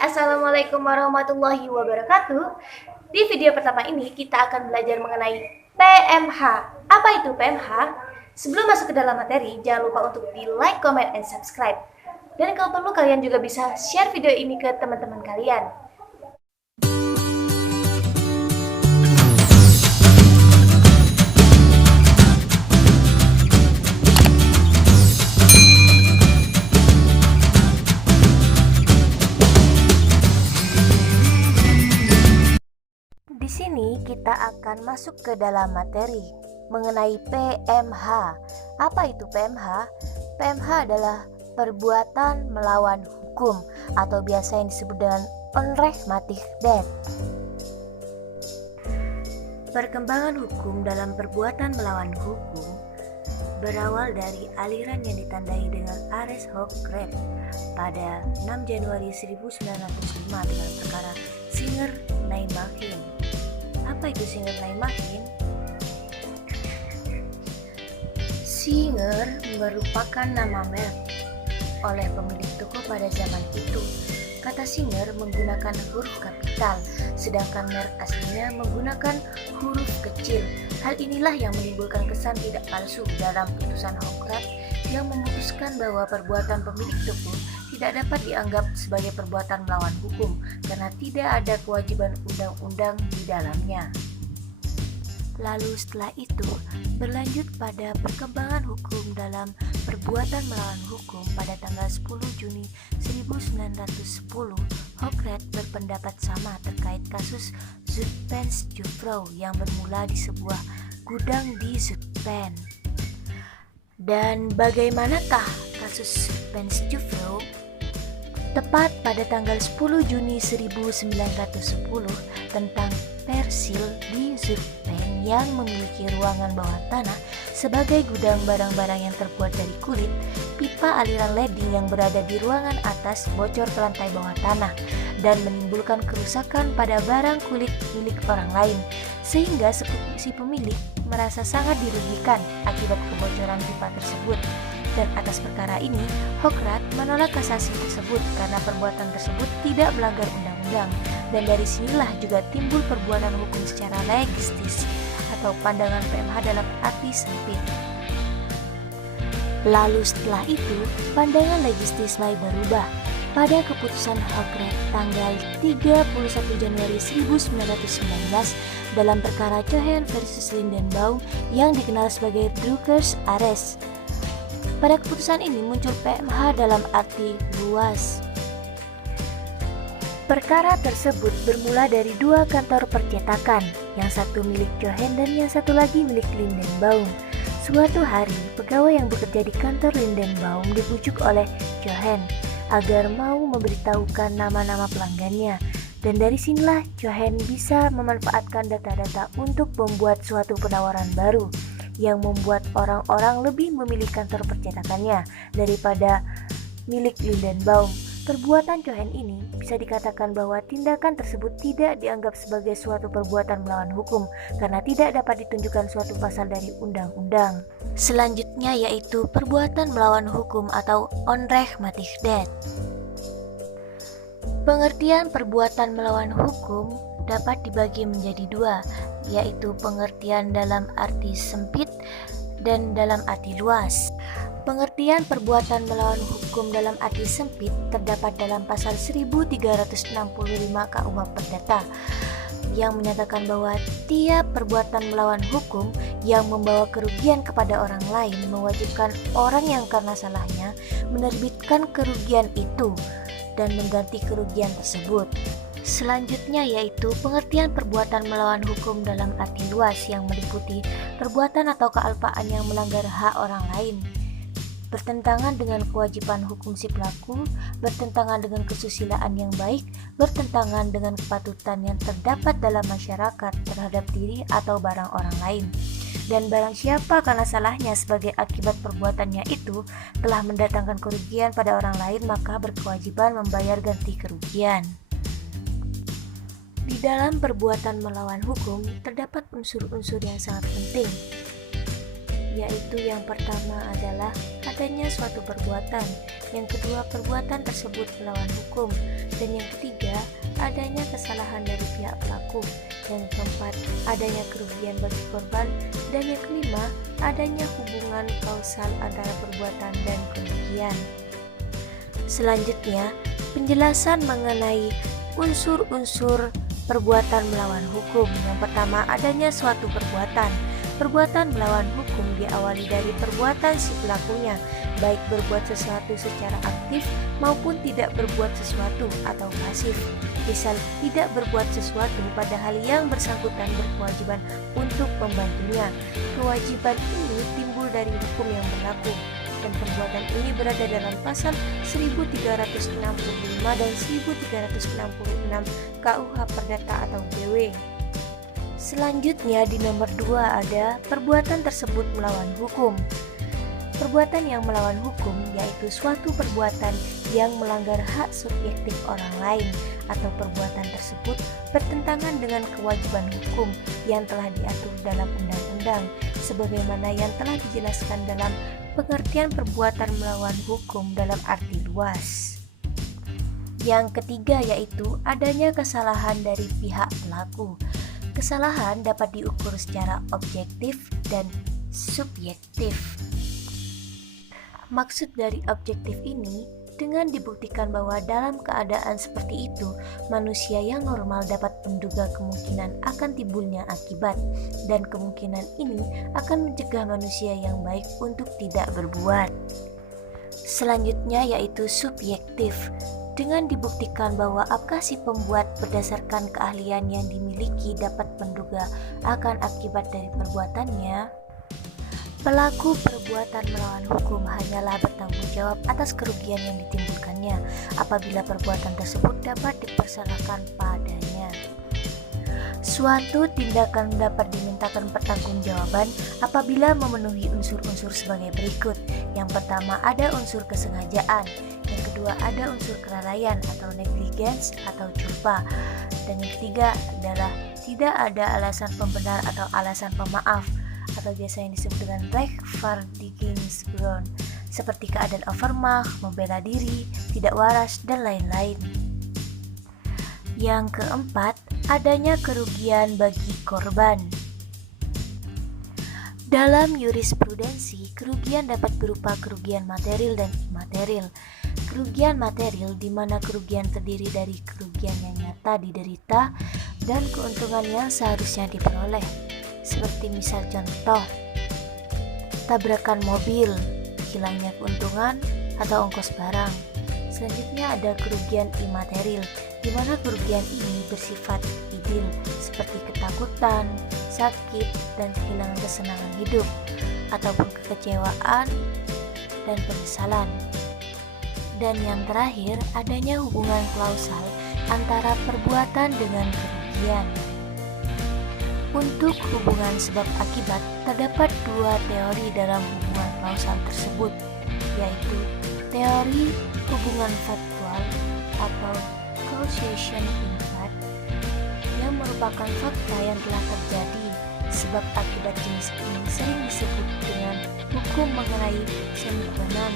Assalamualaikum warahmatullahi wabarakatuh. Di video pertama ini kita akan belajar mengenai PMH. Apa itu PMH? Sebelum masuk ke dalam materi, jangan lupa untuk di like, comment, and subscribe. Dan kalau perlu kalian juga bisa share video ini ke teman-teman kalian. Di sini kita akan masuk ke dalam materi mengenai PMH. Apa itu PMH? PMH adalah perbuatan melawan hukum atau biasa yang disebut dengan onrechtmatigheid. Perkembangan hukum dalam perbuatan melawan hukum berawal dari aliran yang ditandai dengan Ares Hoogstraat pada 6 Januari 1905 dengan perkara Singer-Nijmegen. Apa itu Singer-Nijmegen? Singer merupakan nama merek oleh pemilik toko pada zaman itu. Kata Singer menggunakan huruf kapital, sedangkan merek aslinya menggunakan huruf kecil. Hal inilah yang menimbulkan kesan tidak palsu dalam putusan Hoogstraat yang memutuskan bahwa perbuatan pemilik toko tidak dapat dianggap sebagai perbuatan melawan hukum karena tidak ada kewajiban undang-undang di dalamnya. Lalu setelah itu berlanjut pada perkembangan hukum dalam perbuatan melawan hukum pada tanggal 10 Juni 1910, Hoogstraat berpendapat sama terkait kasus Zutphensjuffrouw yang bermula di sebuah gudang di Zutphen. Dan bagaimanakah kasus Zutphensjuffrouw? Tepat pada tanggal 10 Juni 1910 tentang Persil di Zutphen yang memiliki ruangan bawah tanah sebagai gudang barang-barang yang terbuat dari kulit, pipa aliran leding yang berada di ruangan atas bocor ke lantai bawah tanah dan menimbulkan kerusakan pada barang kulit milik orang lain, sehingga si pemilik merasa sangat dirugikan akibat kebocoran pipa tersebut. Dan atas perkara ini, Hoogstraat menolak kasasi tersebut karena perbuatan tersebut tidak melanggar undang-undang. Dan dari sinilah juga timbul perbuatan hukum secara legistis atau pandangan PMH dalam arti sempit. Lalu setelah itu, pandangan legistis mulai berubah. Pada keputusan Hoogstraat tanggal 31 Januari 1919 dalam perkara Cohen versus Lindenbaum yang dikenal sebagai Druckers Arrest. Pada keputusan ini muncul PMH dalam arti luas. Perkara tersebut bermula dari dua kantor percetakan, yang satu milik Cohen dan yang satu lagi milik Lindenbaum. Suatu hari, pegawai yang bekerja di kantor Lindenbaum dibujuk oleh Cohen agar mau memberitahukan nama-nama pelanggannya. Dan dari sinilah Cohen bisa memanfaatkan data-data untuk membuat suatu penawaran baru yang membuat orang-orang lebih memilih kantor percetakannya daripada milik Lindenbaum. Perbuatan Cohen ini bisa dikatakan bahwa tindakan tersebut tidak dianggap sebagai suatu perbuatan melawan hukum karena tidak dapat ditunjukkan suatu pasal dari undang-undang. Selanjutnya yaitu perbuatan melawan hukum atau onrechtmatigheid. Pengertian perbuatan melawan hukum dapat dibagi menjadi dua, yaitu pengertian dalam arti sempit dan dalam arti luas. Pengertian perbuatan melawan hukum dalam arti sempit terdapat dalam pasal 1365 KUH Perdata yang menyatakan bahwa tiap perbuatan melawan hukum yang membawa kerugian kepada orang lain mewajibkan orang yang karena salahnya menerbitkan kerugian itu dan mengganti kerugian tersebut. Selanjutnya yaitu pengertian perbuatan melawan hukum dalam arti luas yang meliputi perbuatan atau kealpaan yang melanggar hak orang lain, bertentangan dengan kewajiban hukum si pelaku, bertentangan dengan kesusilaan yang baik, bertentangan dengan kepatutan yang terdapat dalam masyarakat terhadap diri atau barang orang lain. Dan barang siapa karena salahnya sebagai akibat perbuatannya itu telah mendatangkan kerugian pada orang lain, maka berkewajiban membayar ganti kerugian. Di dalam perbuatan melawan hukum terdapat unsur-unsur yang sangat penting, yaitu yang pertama adalah kata adanya suatu perbuatan. Yang kedua, perbuatan tersebut melawan hukum. Dan yang ketiga, adanya kesalahan dari pihak pelaku. Yang keempat, adanya kerugian bagi korban. Dan yang kelima, adanya hubungan kausal antara perbuatan dan kerugian. Selanjutnya, penjelasan mengenai unsur-unsur perbuatan melawan hukum. Yang pertama, adanya suatu perbuatan. Perbuatan melawan hukum diawali dari perbuatan si pelakunya, baik berbuat sesuatu secara aktif maupun tidak berbuat sesuatu atau pasif. Misal, tidak berbuat sesuatu padahal yang bersangkutan berkewajiban untuk membantunya. Kewajiban ini timbul dari hukum yang berlaku, dan perbuatan ini berada dalam pasal 1365 dan 1366 KUH Perdata atau BW. Selanjutnya di nomor 2 ada perbuatan tersebut melawan hukum. Perbuatan yang melawan hukum yaitu suatu perbuatan yang melanggar hak subjektif orang lain atau perbuatan tersebut bertentangan dengan kewajiban hukum yang telah diatur dalam undang-undang sebagaimana yang telah dijelaskan dalam pengertian perbuatan melawan hukum dalam arti luas. Yang ketiga yaitu adanya kesalahan dari pihak pelaku. Kesalahan dapat diukur secara objektif dan subjektif. Maksud dari objektif ini, dengan dibuktikan bahwa dalam keadaan seperti itu, manusia yang normal dapat menduga kemungkinan akan timbulnya akibat, dan kemungkinan ini akan mencegah manusia yang baik untuk tidak berbuat. Selanjutnya yaitu subjektif. Dengan dibuktikan bahwa apakah si pembuat berdasarkan keahlian yang dimiliki dapat menduga akan akibat dari perbuatannya, pelaku perbuatan melawan hukum hanyalah bertanggung jawab atas kerugian yang ditimbulkannya apabila perbuatan tersebut dapat dipersangkakan padanya. Suatu tindakan dapat dimintakan pertanggungjawaban apabila memenuhi unsur-unsur sebagai berikut. Yang pertama ada unsur kesengajaan, yang kedua ada unsur kelalaian atau negligence atau culpa, dan yang ketiga adalah tidak ada alasan pembenar atau alasan pemaaf atau biasa yang disebut dengan rechtvaardigingsgrond seperti keadaan overmacht, membela diri, tidak waras, dan lain-lain. Yang keempat, adanya kerugian bagi korban. Dalam jurisprudensi, kerugian dapat berupa kerugian material dan imaterial. Kerugian material di mana kerugian terdiri dari kerugian yang nyata diderita dan keuntungan yang seharusnya diperoleh. Seperti misal contoh, tabrakan mobil, hilangnya keuntungan atau ongkos barang. Selanjutnya ada kerugian imaterial, di mana kerugian ini bersifat idil, seperti ketakutan, sakit, dan kehilangan kesenangan hidup, ataupun kekecewaan dan penyesalan. Dan yang terakhir, adanya hubungan klausal antara perbuatan dengan kerugian. Untuk hubungan sebab akibat, terdapat dua teori dalam hubungan klausal tersebut, yaitu teori hubungan faktual atau causation in fact, yang merupakan fakta yang telah terjadi. Sebab akibat jenis ini sering disebut dengan hukum mengenai sine qua non,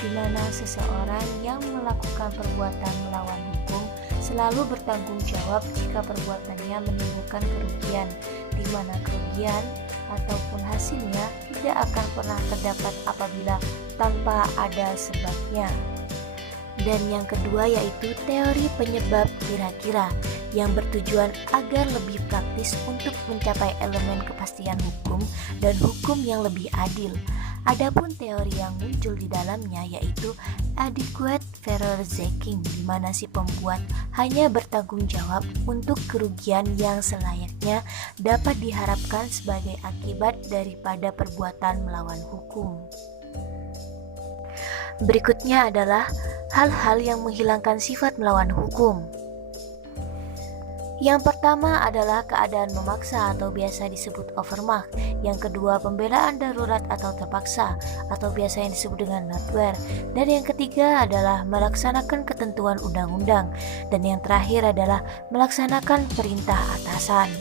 di mana seseorang yang melakukan perbuatan melawan hukum selalu bertanggung jawab jika perbuatannya menimbulkan kerugian, di mana kerugian ataupun hasilnya tidak akan pernah terdapat apabila tanpa ada sebabnya. Dan yang kedua yaitu teori penyebab kira-kira, yang bertujuan agar lebih praktis untuk mencapai elemen kepastian hukum dan hukum yang lebih adil. Adapun teori yang muncul di dalamnya yaitu adequate verursaking, di mana si pembuat hanya bertanggung jawab untuk kerugian yang selayaknya dapat diharapkan sebagai akibat daripada perbuatan melawan hukum. Berikutnya adalah hal-hal yang menghilangkan sifat melawan hukum. Yang pertama adalah keadaan memaksa atau biasa disebut overmacht. Yang kedua, pembelaan darurat atau terpaksa atau biasa yang disebut dengan notwehr. Dan yang ketiga adalah melaksanakan ketentuan undang-undang. Dan yang terakhir adalah melaksanakan perintah atasan.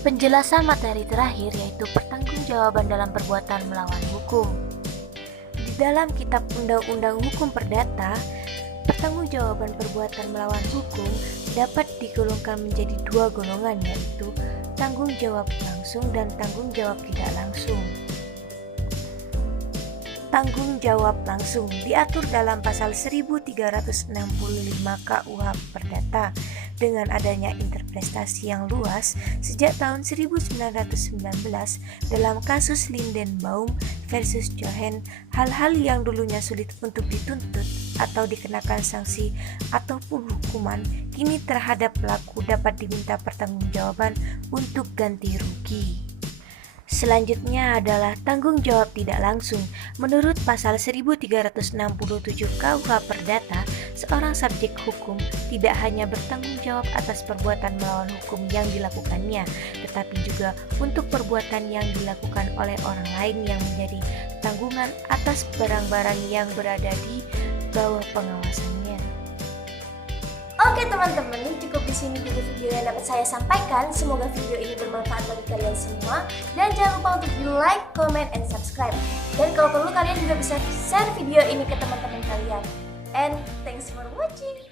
Penjelasan materi terakhir yaitu pertanggungjawaban dalam perbuatan melawan hukum. Dalam Kitab Undang-Undang Hukum Perdata, pertanggungjawaban perbuatan melawan hukum dapat digolongkan menjadi dua golongan, yaitu tanggung jawab langsung dan tanggung jawab tidak langsung. Tanggung jawab langsung diatur dalam pasal 1365 KUH Perdata. Dengan adanya interpretasi yang luas sejak tahun 1919 dalam kasus Lindenbaum versus Cohen, hal-hal yang dulunya sulit untuk dituntut atau dikenakan sanksi ataupun hukuman, kini terhadap pelaku dapat diminta pertanggungjawaban untuk ganti rugi. Selanjutnya adalah tanggung jawab tidak langsung. Menurut pasal 1367 KUH Perdata, seorang subjek hukum tidak hanya bertanggung jawab atas perbuatan melawan hukum yang dilakukannya, tetapi juga untuk perbuatan yang dilakukan oleh orang lain yang menjadi tanggungan atas barang-barang yang berada di bawah pengawasannya. Oke teman-teman, cukup di sini dulu video yang dapat saya sampaikan. Semoga video ini bermanfaat bagi kalian semua. Dan jangan lupa untuk di like, comment, and subscribe. Dan kalau perlu kalian juga bisa share video ini ke teman-teman kalian. And thanks for watching.